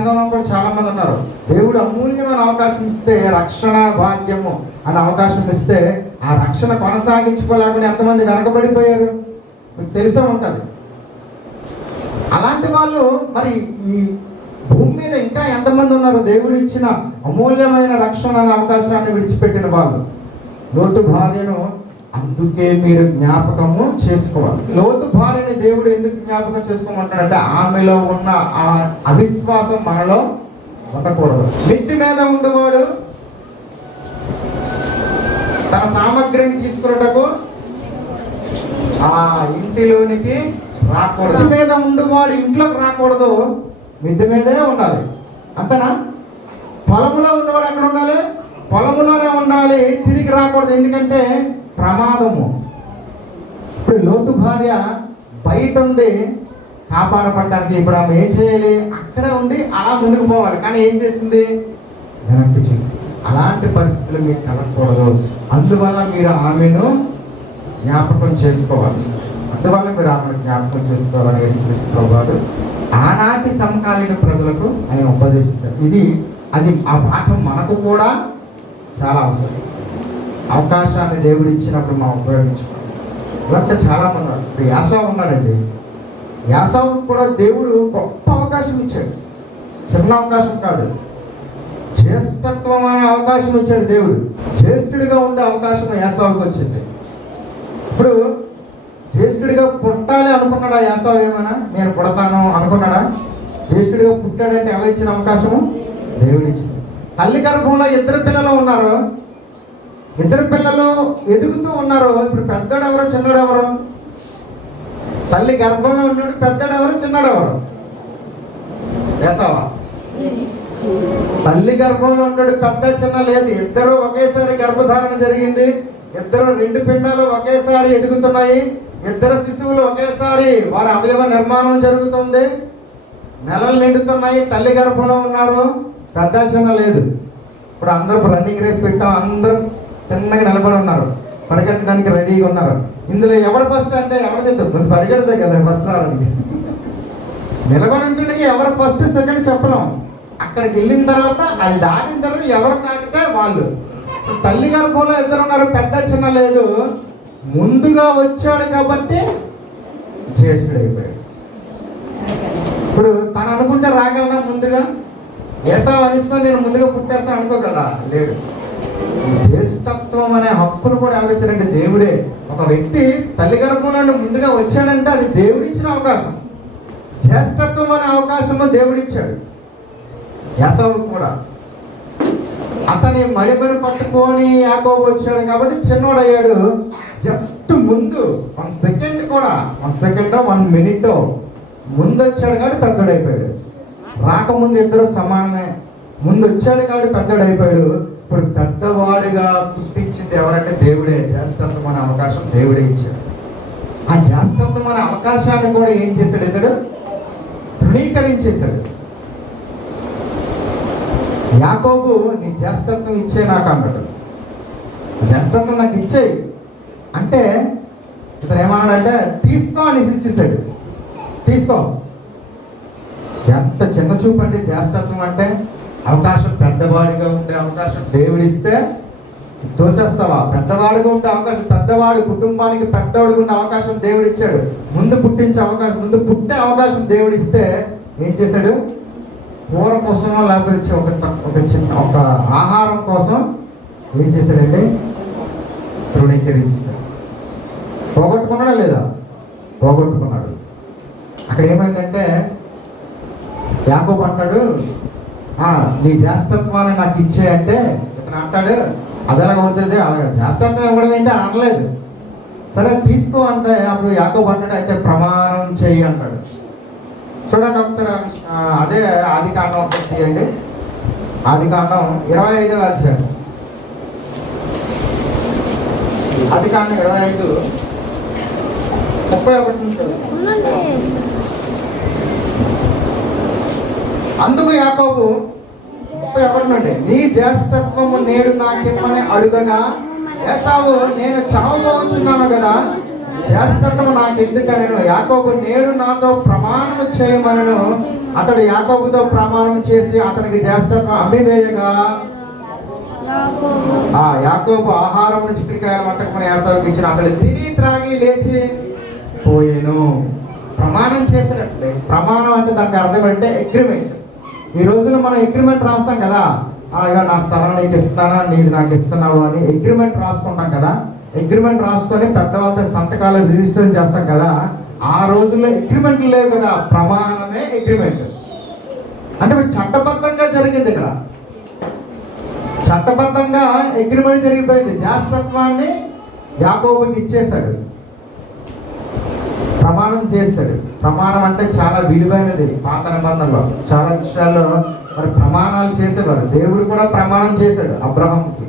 సంఘంలో కూడా చాలా మంది ఉన్నారు. దేవుడు అమూల్యమైన అవకాశం ఇస్తే రక్షణ భాగ్యము అనే అవకాశం ఇస్తే ఆ రక్షణ కొనసాగించుకోలేకుండా ఎంతమంది వెనకబడిపోయారు? మీకు తెలిసే ఉంటుంది. అలాంటి వాళ్ళు మరి ఈ భూమి మీద ఇంకా ఎంతమంది ఉన్నారు? దేవుడు ఇచ్చిన అమూల్యమైన రక్షణ అనే అవకాశాన్ని విడిచిపెట్టిన వాళ్ళు. లోతు భార్యను అందుకే మీరు జ్ఞాపకము చేసుకోవాలి. లోతు భార్యని దేవుడు ఎందుకు జ్ఞాపకం చేసుకోమంటాడంటే ఆమెలో ఉన్న ఆ అవిశ్వాసం మనలో ఉండకూడదు. మిత్తి మీద ఉండేవాడు తన సామగ్రిని తీసుకున్నటకు ఆ ఇంటిలోనికి రాకూడదు. మీద ఉండువాడు ఇంట్లోకి రాకూడదు. మిద్దె మీదే ఉండాలి. అంతేనా? పొలంలో ఉన్నవాడు ఎక్కడ ఉండాలి? పొలంలోనే ఉండాలి. తిరిగి రాకూడదు. ఎందుకంటే ప్రమాదము. ఇప్పుడు లోతు భార్య బయట ఉంది కాపాడబడ్డానికి ఇప్పుడు ఆమె ఏం చేయాలి? అక్కడే ఉండి అలా ముందుకు పోవాలి. కానీ ఏం చేసింది? వెనక్కి చూసింది. అలాంటి పరిస్థితులు మీకు కలగకూడదు అందువల్ల మీరు ఆమెను జ్ఞాపకం చేసుకోవాలి. అందువల్ల మీరు ఆమెను జ్ఞాపకం చేసుకోవాలని చేసుకోవాలి ఆనాటి సమకాలీన ప్రజలకు ఆయన ఉపదేశించారు. ఇది అది ఆ పాఠం మనకు కూడా చాలా అవసరం. అవకాశాన్ని దేవుడు ఇచ్చినప్పుడు మనం ఉపయోగించుకోవాలి. ఇలాంటి చాలా మంది ఉన్నారు. ఇప్పుడు యాసవ ఉన్నాడండి. యాసవ్ కూడా దేవుడు గొప్ప అవకాశం ఇచ్చాడు. చిన్న అవకాశం కాదు. జ్యేష్ఠత్వం అనే అవకాశం ఇచ్చాడు దేవుడు. జ్యేష్ఠుడిగా ఉండే అవకాశం యాసవకు వచ్చింది. ఇప్పుడు జ్యేష్ఠుడిగా పుట్టాలి అనుకున్నాడా యాసవ ఏమైనా? నేను పుడతాను అనుకున్నాడా? జ్యేష్ఠుడిగా పుట్టాడంటే ఎవరు ఇచ్చిన అవకాశము? దేవుడిచ్చింది తల్లి గర్భంలో ఇద్దరు పిల్లలు ఉన్నారు. ఇద్దరు పిల్లలు ఎదుగుతూ ఉన్నారు ఇప్పుడు పెద్దడు ఎవరో చిన్నడు ఎవరు తల్లి గర్భంలో ఉన్నాడు పెద్దడు ఎవరు చిన్నడు ఎవరు వేసావా? తల్లి గర్భంలో ఉన్నాడు పెద్ద చిన్న లేదు. ఇద్దరు ఒకేసారి గర్భధారణ జరిగింది. ఇద్దరు రెండు పిండాలు ఒకేసారి ఎదుగుతున్నాయి. ఇద్దరు శిశువులు ఒకేసారి వారి అవయవ నిర్మాణం జరుగుతుంది. నెలలు నిండుతున్నాయి తల్లి గర్భంలో ఉన్నారు పెద్ద చిన్న లేదు. ఇప్పుడు అందరూ రన్నింగ్ రేస్ పెట్టాం అందరూ చిన్నగా నిలబడి ఉన్నారు. పరిగెట్టడానికి రెడీగా ఉన్నారు. ఇందులో ఎవరు ఫస్ట్ అంటే ఎవరు చెప్తారు కొంచెం పరిగెడతాయి కదా ఫస్ట్ రావడానికి. నిలబడి ఉంటుండే ఎవరు ఫస్ట్ సెకండ్ చెప్పలేం. అక్కడికి వెళ్ళిన తర్వాత అది దాటిన తర్వాత ఎవరు తాకితే వాళ్ళు. తల్లి గర్భంలో ఇద్దరు ఉన్నారు పెద్ద చిన్న లేదు. ముందుగా వచ్చాడు కాబట్టి చేసుడు అయిపోయాడు. ఇప్పుడు తను అనుకుంటే రాగలనా ముందుగా? ఏసావు అనుసుకొని నేను ముందుగా పుట్టేస్తాను అనుకోగలడా? లేడు. జ్యేష్ఠత్వం అనే హక్కును కూడా ఎవరిచ్చారంటే దేవుడే. ఒక వ్యక్తి తల్లి గర్భం నుండి ముందుగా వచ్చాడంటే అది దేవుడిచ్చిన అవకాశం. జ్యేష్ఠత్వం అనే అవకాశము దేవుడిచ్చాడు. యాసవుకు కూడా. అతని మడిమని పట్టుకొని యాకోబు వచ్చాడు కాబట్టి చిన్నోడయ్యాడు. జస్ట్ ముందు వన్ సెకండ్ కూడా వన్ సెకండ్ వన్ మినిట్ ముందు వచ్చాడు కాబట్టి పెద్దోడైపోయాడు. రాకముందు ఇద్దరు సమానమే. ముందు వచ్చాడు కాబట్టి పెద్దోడైపోయాడు. ఇప్పుడు పెద్దవాడిగా పుట్టించింది ఎవరంటే దేవుడే. జాస్తంతం అనే అవకాశం దేవుడే ఇచ్చాడు. ఆ జాస్తంతం అనే అవకాశాన్ని కూడా ఏం చేశాడు ఇతడు? తృణీకరించేశాడు. యాకోబు నీ జ్యేష్ఠత్వం ఇచ్చే నాకు అన్నాడు జ్యేష్ఠత్వం నాకు ఇచ్చేయి అంటే ఇతను ఏమన్నాడంటే తీసుకో అని ఇచ్చేసాడు తీసుకో. ఎంత చిన్న చూపండి అంటే అంటే అవకాశం పెద్దవాడిగా ఉండే అవకాశం దేవుడిస్తే తోసేస్తావా? పెద్దవాడిగా ఉండే అవకాశం పెద్దవాడి కుటుంబానికి పెద్దవాడిగా ఉండే అవకాశం దేవుడు ఇచ్చాడు ముందు పుట్టించే అవకాశం ముందు పుట్టే అవకాశం దేవుడు ఇస్తే ఏం చేశాడు? కూర కోసమో లేకపోతే ఒక ఒక చిన్న ఒక ఆహారం కోసం ఏం చేశాడంటే తృణీకరించాడు. పోగొట్టుకున్నాడా లేదా? పోగొట్టుకున్నాడు. అక్కడ ఏమైందంటే యాకోబు అంటాడు నీ జ్యేష్ఠత్వాన్ని నాకు ఇచ్చే అంటే ఇతను అంటాడు అది ఎలాగ అవుతుంది అలాగే జ్యేష్ఠత్వం ఇవ్వడం ఏంటి? అని అనలేదు. సరే తీసుకో అంటే అప్పుడు యాకోబు అంటాడు అయితే ప్రమాణం చెయ్యి అంటాడు. చూడండి ఒకసారి అదే ఆది కాండం ఒకటి తీయండి. ఆది కాండం ఇరవై ఐదవ అధ్యాయం. ఆది కాండం ఇరవై ఐదు ముప్పై ఒకటి నుంచి అందుకు యాకోబు ముప్పై ఒకటి నుండి నీ జ్యేష్ఠత్వము నేడు నాకిమ్మని అడుగగా ఏసావు నేను చావులో ఉంచున్నాను కదా జ్యేష్ఠత్వము నాకు ఎందుకనను యాకోబు నేడు నాతో ప్రమాణము చేయమనను. అతడు యాకోబుతో ప్రమాణం చేసి అతనికి జ్యేష్ఠత్వం అమ్మివేయగా. ఆ యాకోబు ఆహారం చిక్కుడుకాయలు వంటకమని యాసోకి ఇచ్చిన అతడు తిని త్రాగి లేచి పోయేను. ప్రమాణం చేసినట్లే. ప్రమాణం అంటే దానికి అర్థం అంటే అగ్రిమెంట్ ఈ రోజుల్లో మనం అగ్రిమెంట్ రాస్తాం కదా. అలాగా నా స్థలం నీకు ఇస్తానా? నీది నాకు ఇస్తున్నావు అని అగ్రిమెంట్ రాసుకుంటాం కదా. అగ్రిమెంట్ రాసుకొని పెద్దవాళ్ళతో సంతకాలు రిజిస్టర్ చేస్తాం కదా. ఆ రోజుల్లో అగ్రిమెంట్ లేవు కదా. ప్రమాణమే అగ్రిమెంట్ అంటే ఇప్పుడు చట్టబద్ధంగా జరిగింది ఇక్కడ. చట్టబద్ధంగా అగ్రిమెంట్ జరిగిపోయింది. జాస్తత్వాన్ని యాకోబుకి ఇచ్చేశాడు. ప్రమాణం చేస్తాడు. ప్రమాణం అంటే చాలా విలువైనది పాత నిబంధనలో. చాలా విషయాల్లో మరి ప్రమాణాలు చేసేవారు. దేవుడు కూడా ప్రమాణం చేశాడు అబ్రహాంకి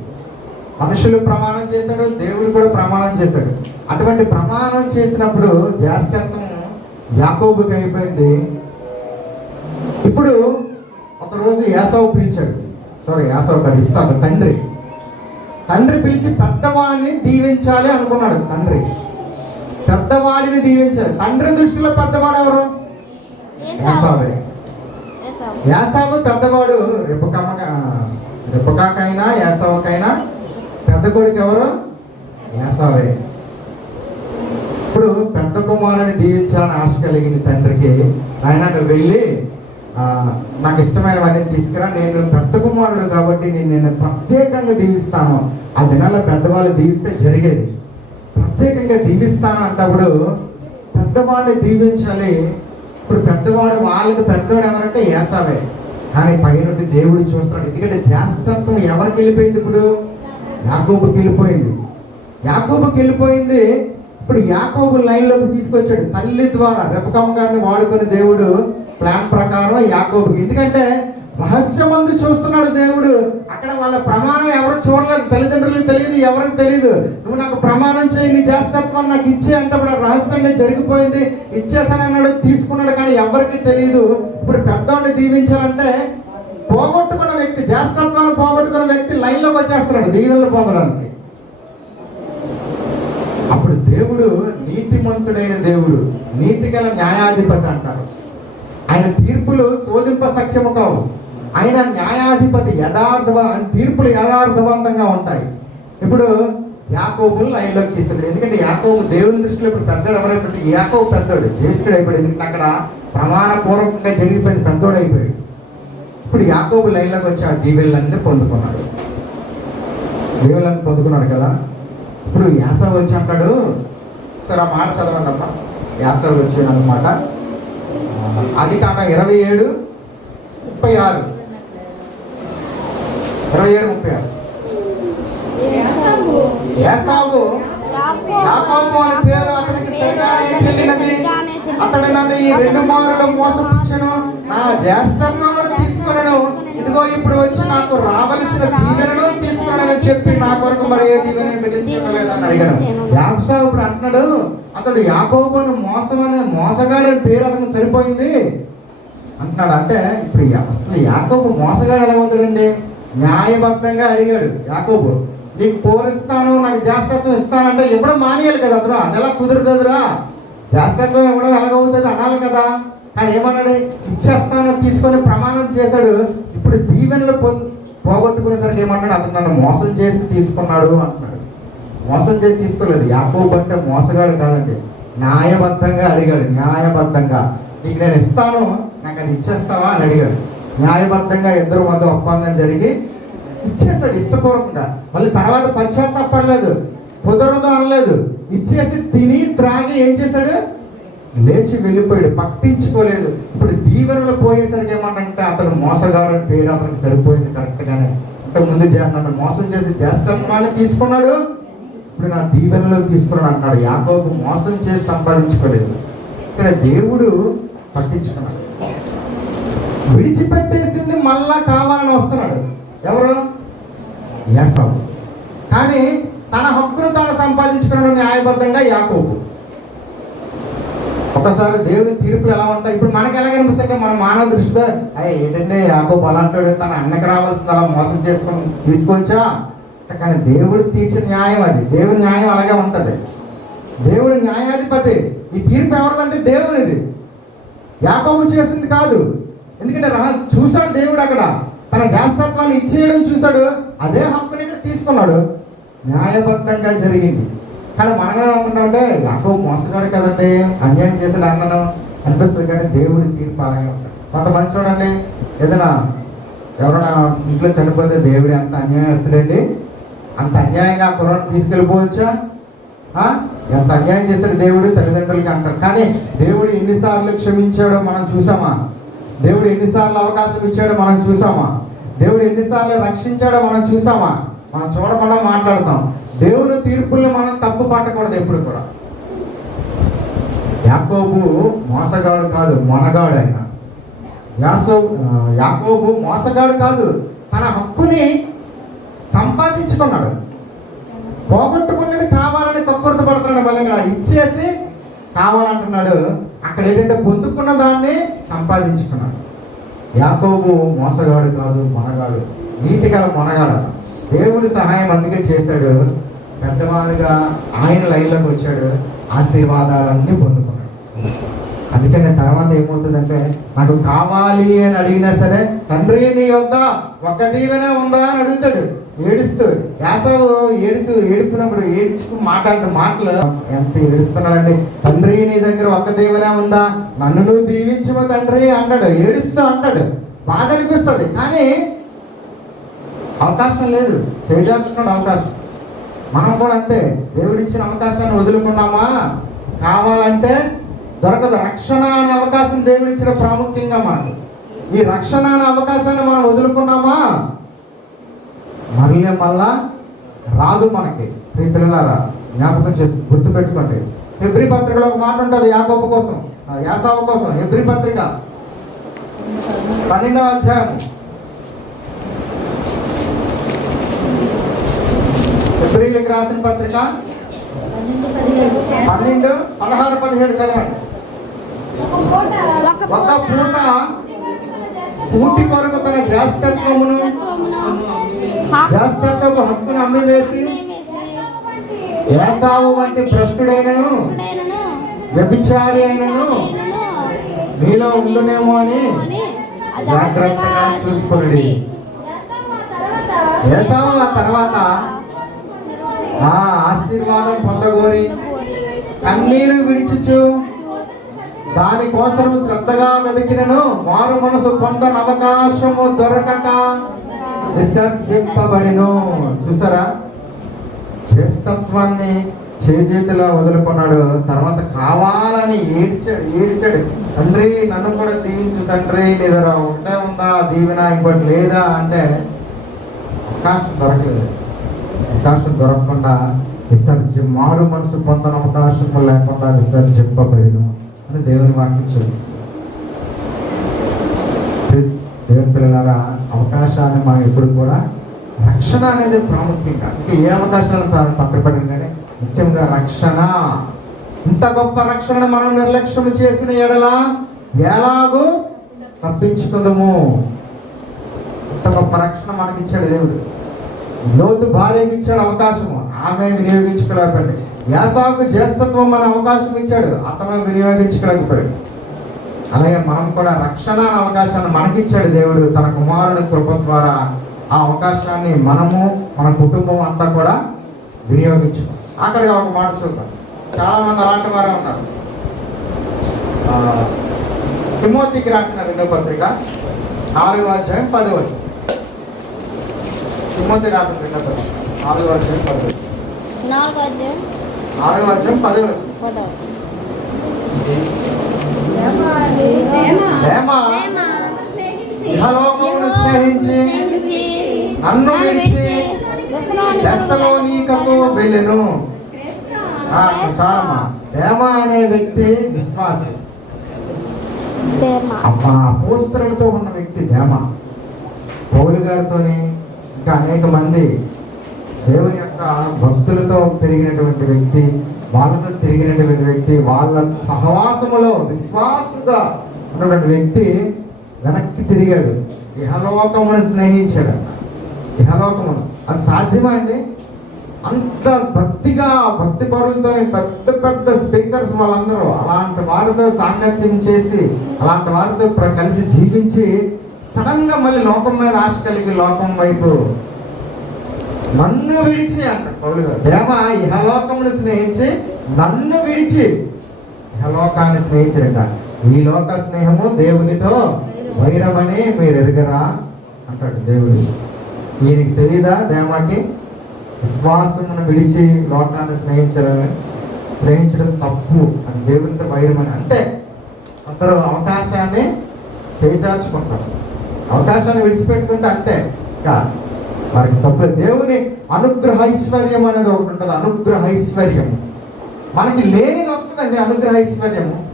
మనుషులు ప్రమాణం చేశారు దేవుడు కూడా ప్రమాణం చేశాడు. అటువంటి ప్రమాణం చేసినప్పుడు జ్యేష్ఠత్వం యాకోబుకి అయిపోయింది. ఇప్పుడు ఒకరోజు యాసవ్ పిలిచాడు. సారీ యాసవ్ కాదు ఇస్సాకు తండ్రి. తండ్రి పిలిచి పెద్దవాడిని దీవించాలి అనుకున్నాడు తండ్రి. పెద్దవాడిని దీవించాలి తండ్రి దృష్టిలో పెద్దవాడు ఎవరు? యాసావే యాసావు పెద్దవాడు. రిపకమ్మ రిపకాకైనా యాసావుకైనా పెద్ద కొడుకు ఎవరు? యాసావే ఇప్పుడు పెద్ద కుమారుని దీవించాలని ఆశ కలిగింది తండ్రికి ఆయన నువ్వు వెళ్ళి నాకు ఇష్టమైనవన్నీ తీసుకురా. నేను పెద్ద కుమారుడు కాబట్టి నేను నేను ప్రత్యేకంగా దీవిస్తాను. ఆ దినాల్లో పెద్దవాళ్ళు దీవిస్తే జరిగేది. ప్రత్యేకంగా దీవిస్తానంటప్పుడు పెద్దవాడిని దీవించాలి. ఇప్పుడు పెద్దవాడు వాళ్ళకి పెద్దవాడు ఎవరంటే ఏసావే. కానీ పైనుండి దేవుడు చూస్తున్నాడు. ఎందుకంటే జ్యేష్ఠత్వం ఎవరికి వెళ్ళిపోయింది ఇప్పుడు? యాకోబుకి వెళ్ళిపోయింది. యాకోబుకి వెళ్ళిపోయింది. ఇప్పుడు యాకోబు లైన్లోకి తీసుకొచ్చాడు. తల్లి ద్వారా రెపకమ్మ గారిని వాడుకుని దేవుడు ప్లాన్ ప్రకారం యాకోబుకి. ఎందుకంటే రహస్యమందు చూస్తున్నాడు దేవుడు. అక్కడ వాళ్ళ ప్రమాణం ఎవరు చూడలేదు. తల్లిదండ్రులకు తెలియదు ఎవరికి తెలియదు. నువ్వు నాకు ప్రమాణం చేయి నీ నాకు ఇచ్చే అంటే రహస్యంగా జరిగిపోయింది. ఇచ్చేసాను అన్నాడు తీసుకున్నాడు కానీ ఎవరికి తెలియదు. ఇప్పుడు పెద్దవాడిని దీవించాలంటే పోగొట్టుకున్న వ్యక్తి జాస్తత్వాన్ని పోగొట్టుకున్న వ్యక్తి లైన్లోకి వచ్చేస్తున్నాడు దీవెనలు పొందడానికి. అప్పుడు దేవుడు నీతిమంతుడైన దేవుడు నీతిగల న్యాయాధిపతి అంటారు. ఆయన తీర్పులు శోధింప సఖ్యము కావు. ఆయన న్యాయాధిపతి యథార్థవ తీర్పులు యథార్థవంతంగా ఉంటాయి. ఇప్పుడు యాకోబులు లైన్లోకి తీసుకెళ్తారు ఎందుకంటే యాకోబు దేవుని దృష్టిలో ఇప్పుడు పెద్దోడు ఎవరైపోయి యాకోబు పెద్దోడు. జ్యేష్ఠుడు అయిపోయాడు. ఎందుకంటే అక్కడ ప్రమాణపూర్వకంగా జరిగిపోయింది పెద్దోడు అయిపోయాడు. ఇప్పుడు యాకోబు లైన్లోకి వచ్చి ఆ దీవెళ్ళన్నీ పొందుకున్నాడు. దీవెళ్ళన్నీ పొందుకున్నాడు కదా? ఇప్పుడు యాసవ్ వచ్చి అంటాడు సరే ఆ మాట చదవండి అమ్మా యాసవ్ వచ్చాడు అనమాట అది కాక ఇరవై ఏడు ముప్పై ఆరు. ఇరవై ఏడు ముప్పై ఆరు. ఏసావు. యాకోబు. అని పేరు అతనికి సరిగానే చెల్లినది. అతడు నన్ను ఈ రెండు మారులు మోసపుచ్చను. నా జ్యేష్ఠత్వమును తీసుకున్నాను ఇదిగో ఇప్పుడు వచ్చి నాకు రావలసిన దీవెనను తీసుకున్నానని చెప్పి నా కొరకు మరి ఏ దీవెన మిగిలించలేదని అడిగాను. యాకోబు ఇప్పుడు అంటున్నాడు అతడు యాకోబును మోసం అనే మోసగాడని పేరు అతనికి సరిపోయింది. అంటున్నాడు అంటే ఇప్పుడు అసలు యాకోబు మోసగాడు ఎలా అవుతాడండి? న్యాయబద్ధంగా అడిగాడు యాకోబు. నీకు పోలిస్తాను నాకు జాస్తత్వం ఇస్తానంటే ఎప్పుడో మానేయాలి కదా అతను. అదెలా కుదరదురా కుదురుతుందిరా. జాస్తత్వం ఇవ్వడం ఎలాగవుతుంది అనాలి కదా. కానీ ఏమన్నాడు? ఇచ్చేస్తాను తీసుకొని ప్రమాణం చేశాడు. ఇప్పుడు దీవెనలు పొ పోగొట్టుకునేసరికి ఏమన్నాడు? అతను నన్ను మోసం చేసి తీసుకున్నాడు అంటున్నాడు. మోసం చేసి తీసుకోలేదు యాకోబు అంటే మోసగాడు కాదండి. న్యాయబద్ధంగా అడిగాడు. న్యాయబద్ధంగా. నీకు నేను ఇస్తాను నాకు అది ఇచ్చేస్తావా? అని అడిగాడు. న్యాయబద్ధంగా ఇద్దరు మధ్య ఒప్పందం జరిగి ఇచ్చేసాడు ఇష్టపూర్వకంగా. మళ్ళీ తర్వాత పశ్చాత్తాపడలేదు కుదరదు అనలేదు. ఇచ్చేసి తిని త్రాగి ఏం చేశాడు? లేచి వెళ్ళిపోయాడు పట్టించుకోలేదు. ఇప్పుడు దీవెనలు పోయేసరికి ఏమంటే అతను మోసగాడు అని పేరు అతనికి సరిపోయింది కరెక్ట్గానే ఇంతకుముందు జా- నన్ను మోసం చేసి చేస్తాను తీసుకున్నాడు. ఇప్పుడు నా దీవెనలో తీసుకున్నాడు అంటున్నాడు. యాకోబు మోసం చేసి సంపాదించుకోలేదు. ఇక్కడ దేవుడు పట్టించుకున్నాడు. విడిచిపెట్టేసింది మళ్ళా కావాలని వస్తున్నాడు. ఎవరు? యాసావు కానీ తన హక్కును తాను సంపాదించుకున్నాడు న్యాయబద్ధంగా యాకోబు. ఒకసారి దేవుని తీర్పులు ఎలా ఉంటాయి? ఇప్పుడు మనకి ఎలా కనిపిస్తుంది మన మానవ దృష్టితో అయ్యే ఏంటంటే యాకోబు అలాంటాడు తన అన్నకి రావాల్సింది అలా మోసం చేసుకొని తీసుకొచ్చా? కానీ దేవుడు తీర్చిన న్యాయం అది. దేవుడి న్యాయం అలాగే ఉంటుంది. దేవుడు న్యాయాధిపతి. ఈ తీర్పు ఎవరిదంటే దేవునిది. యాకోబు చేసింది కాదు. ఎందుకంటే రహ చూశాడు దేవుడు అక్కడ. తన జాస్తత్వాన్ని ఇచ్చేయడం చూశాడు. అదే హక్కుని ఇక్కడ తీసుకున్నాడు. న్యాయబద్ధంగా జరిగింది. కానీ మనగా ఏమంటామంటే యాకో మోసగాడు కదండి. అన్యాయం చేసిన అన్నను. అనిపిస్తుంది కానీ దేవుడి తీర్పు అలాగే ఉంటుంది. కొంతమంది చూడండి. ఏదైనా ఎవరైనా ఇంట్లో చనిపోతే దేవుడు ఎంత వస్తుందండి అంత అన్యాయంగా ఆ కుర్రాన్ని తీసుకెళ్ళిపోవచ్చా? ఎంత అన్యాయం చేశాడు దేవుడు? తల్లిదండ్రులకి అంటారు. కానీ దేవుడు ఎన్నిసార్లు క్షమించాడో మనం చూసామా? దేవుడు ఎన్నిసార్లు అవకాశం ఇచ్చాడో మనం చూసామా? దేవుడు ఎన్నిసార్లు రక్షించాడో మనం చూసామా? మనం చూడకుండా మాట్లాడతాం. దేవుని తీర్పుల్ని మనం తప్పు పట్టకూడదు ఎప్పుడు కూడా. యాకోబు మోసగాడు కాదు మొనగాడు ఆయన. యాసో యాకోబు మోసగాడు కాదు తన హక్కుని సంపాదించుకున్నాడు. పోగొట్టుకున్నది కావాలని తక్కువ పడుతున్నాడు మళ్ళీ ఇక్కడ ఇచ్చేసి కావాలంటున్నాడు అక్కడ ఏంటంటే పొందుకున్న దాన్ని సంపాదించుకున్నాడు. యాకోబు మోసగాడు కాదు మొనగాడు. నీతి గల మొనగాడు అతను. దేవుడి సహాయం అందుకే చేశాడు. పెద్దవాళ్ళుగా ఆయన లైన్లోకి వచ్చాడు. ఆశీర్వాదాలన్నీ పొందుకున్నాడు. అందుకనే తర్వాత ఏమవుతుందంటే నాకు కావాలి అని అడిగినా సరే తండ్రి నీ వద్ద ఒక దీవెన ఉందా? అని అడుగుతాడు. ఏడుస్తూ యాసవు ఏడుస్తూ ఏడుపునప్పుడు ఏడ్చుకు మాట్లాడే మాటలు. ఎంత ఏడుస్తున్నాడండి? తండ్రి నీ దగ్గర ఒక్క దేవునే ఉందా? నన్ను నువ్వు దీవించము తండ్రి అంటాడు. ఏడుస్తూ అంటాడు. బాధ అనిపిస్తుంది కానీ అవకాశం లేదు. చేయాల్చుకున్నాడు అవకాశం. మనం కూడా అంతే. దేవుడిచ్చిన అవకాశాన్ని వదులుకున్నామా? కావాలంటే దొరకదు. రక్షణ అనే అవకాశం దేవుడిచ్చిన ప్రాముఖ్యంగా మనకు. ఈ రక్షణ అనే అవకాశాన్ని మనం వదులుకున్నామా? మళ్ళీ మళ్ళా రాదు మనకి. ప్రియ పిల్లలారా జ్ఞాపకం చేసి గుర్తుపెట్టుకోండి. హెబ్రి పత్రికలో ఒక మాట ఉంటుంది యాకోబు కోసం. యాసావు కోసం హెబ్రి పత్రిక. పన్నెండవ అధ్యాయం ఫిబ్రిలకు రాసిన పత్రిక? పన్నెండు పదహారు పదిహేడు చదవండి. ఒక ఒక పూట పూటి కొరకు తన జాస్తత్వమును జాస్తత్వపు హక్కును అమ్మి వేసి ఏసావు వంటి భ్రష్టుడైనను వ్యభిచారి అయినను మీలో ఉండునేమో అని జాగ్రత్తగా చూసుకోండి. ఏసావు ఆ తర్వాత ఆ ఆశీర్వాదం పొందగోరి కన్నీరు విడిచుచు. దానికోసం శ్రద్ధగా వెతికినను మారు మనసు పొందని అవకాశము దొరకక. విసర్జింపబడిను చూసారా? చేస్తత్వాన్ని చేజేతిలో వదులుకున్నాడు. తర్వాత కావాలని ఏడ్చాడు ఏడ్చాడు. తండ్రి నన్ను కూడా దీవించు తండ్రి నీ ఉంటే ఉందా? దీవెన ఇంకోటి లేదా? అంటే అవకాశం దొరకలేదు. అవకాశం దొరకకుండా విసర్జి మారు మనసు పొందని అవకాశం లేకుండా విసర్జింపబడిను అని దేవుని వాక్యం దేవుని పిల్లలారా అవకాశాన్ని మనం ఎప్పుడు కూడా రక్షణ అనేది ప్రాముఖ్యంగా ఇంకా ఏ అవకాశాలు పక్కన కానీ ముఖ్యంగా రక్షణ. ఇంత గొప్ప రక్షణ మనం నిర్లక్ష్యం చేసిన ఎడల ఎలాగో తప్పించుకుందము. ఇంత గొప్ప రక్షణ మనకి ఇచ్చాడు దేవుడు. లోతు భార్యకి ఇచ్చాడు అవకాశము. ఆమె వినియోగించుకోలేకపోయింది. యాసాకు జ్యేష్ఠత్వం మన అవకాశం ఇచ్చాడు. అతను వినియోగించుకోలేకపోయాడు. అలాగే మనం కూడా రక్షణ అవకాశాన్ని మనకిచ్చాడు దేవుడు. తన కుమారుడి కృప ద్వారా ఆ అవకాశాన్ని మనము మన కుటుంబం అంతా కూడా వినియోగించుకో. ఆఖరిగా ఒక మాట చూద్దాం. చాలా మంది అలాంటి వారే ఉన్నారు. తిమోతికి రాసిన రెండో పత్రిక నాలుగో అధ్యాయం పదవ తిమోతి రాసిన రెండో పత్రిక నాలుగో అధ్యాయం పదవ నాలుగో అధ్యాయం నాలుగో అధ్యాయం హేమ ఇహలోకమును స్నేహించి నన్ను విడిచి దశలోనికకు వెళ్ళెను. చాలమ్మా. దేమ అనే వ్యక్తి విశ్వాసి. అమ్మా అపోస్తలతో ఉన్న వ్యక్తి దేమ పౌలు గారితోని ఇంకా అనేక మంది దేవుని యొక్క భక్తులతో పెరిగినటువంటి వ్యక్తి వాళ్ళతో తిరిగినటువంటి వ్యక్తి వాళ్ళ సహవాసములో విశ్వాసుగా ఉన్నటువంటి వ్యక్తి వెనక్కి తిరిగాడు. ఇహలోకమును స్నేహించాడు. ఇహలోకమును. అది సాధ్యమా అండి? అంత భక్తిగా భక్తి పరులతో పెద్ద పెద్ద స్పీకర్స్ వాళ్ళందరూ అలాంటి వారితో సాంగత్యం చేసి అలాంటి వారితో కలిసి జీవించి సడన్గా మళ్ళీ లోకం మీద ఆశ కలిగి లోకం వైపు నన్ను విడిచి అంట పౌలు దేవ ఇహలోకమును స్నేహించి నన్ను విడిచి ఇహలోకాన్ని స్నేహించడంట ఈ లోక స్నేహము దేవునితో వైరమని మీరు ఎరగరా అంటాడు దేవుడు. ఈయనకి తెలియదా దేవాకి? విశ్వాసమును విడిచి లోకాన్ని స్నేహించడం స్నేహించడం తప్పు. అది దేవునితో వైరమని. అంతే. అందరూ అవకాశాన్ని చేజార్చుకుంటారు. అవకాశాన్ని విడిచిపెట్టుకుంటే అంతే. ఇంకా వారికి తప్పు దేవుని అనుగ్రహ ఐశ్వర్యం అనేది ఒకటి ఉంటుంది అనుగ్రహ ఐశ్వర్యం. మనకి లేనిది వస్తుందండి అనుగ్రహ ఐశ్వర్యము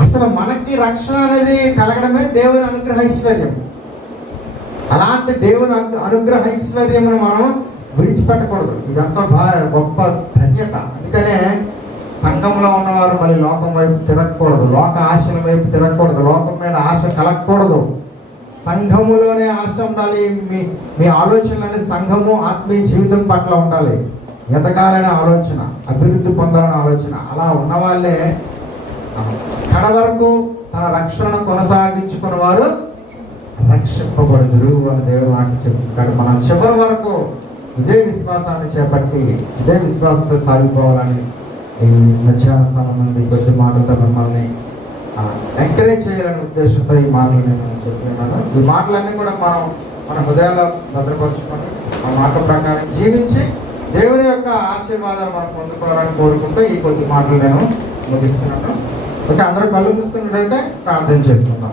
అసలు మనకి రక్షణ అనేది కలగడమే దేవుని అనుగ్రహ ఐశ్వర్యం. అలాంటి దేవుని అను- అనుగ్రహ ఐశ్వర్యమును మనం విడిచిపెట్టకూడదు. ఇదంతా బాగా గొప్ప ధన్యత. అందుకనే సంఘంలో ఉన్నవారు మళ్ళీ లోకం వైపు తిరగకూడదు లోక ఆశల వైపు తిరగకూడదు లోకం మీద ఆశ కలగకూడదు. సంఘములోనే ఆశ ఉండాలి. మీ మీ ఆలోచనలనే సంఘము ఆత్మీయ జీవితం పట్ల ఉండాలి. ఎదగాలనే ఆలోచన అభివృద్ధి పొందాలనే ఆలోచన. అలా ఉన్న వాళ్ళే కడ వరకు తన రక్షణను కొనసాగించుకున్న వారు రక్షింపబడుదురు అని దేవుడు నాకు చెప్తున్నాడు. మన చివరి వరకు ఇదే విశ్వాసాన్ని చేపట్టి ఇదే విశ్వాసంతో సాగిపోవాలని ఈ మధ్యాహ్న సమయం నుండి కొద్ది మాటలతో మిమ్మల్ని ఎంకరేజ్ చేయాలనే ఉద్దేశంతో ఈ మాటలు నేను చెప్తున్నాను ఈ మాటలన్నీ కూడా మనం మన హృదయాల్లో భద్రపరచుకొని మన మాట ప్రకారం జీవించి దేవుని యొక్క ఆశీర్వాదాలు మనం పొందుకోవాలని కోరుకుంటూ ఈ కొద్ది మాటలు నేను ముగిస్తున్నాను. ఓకే అందరూ కళ్ళు మూసుకున్నట్టయితే ప్రార్థన చేస్తున్నాం.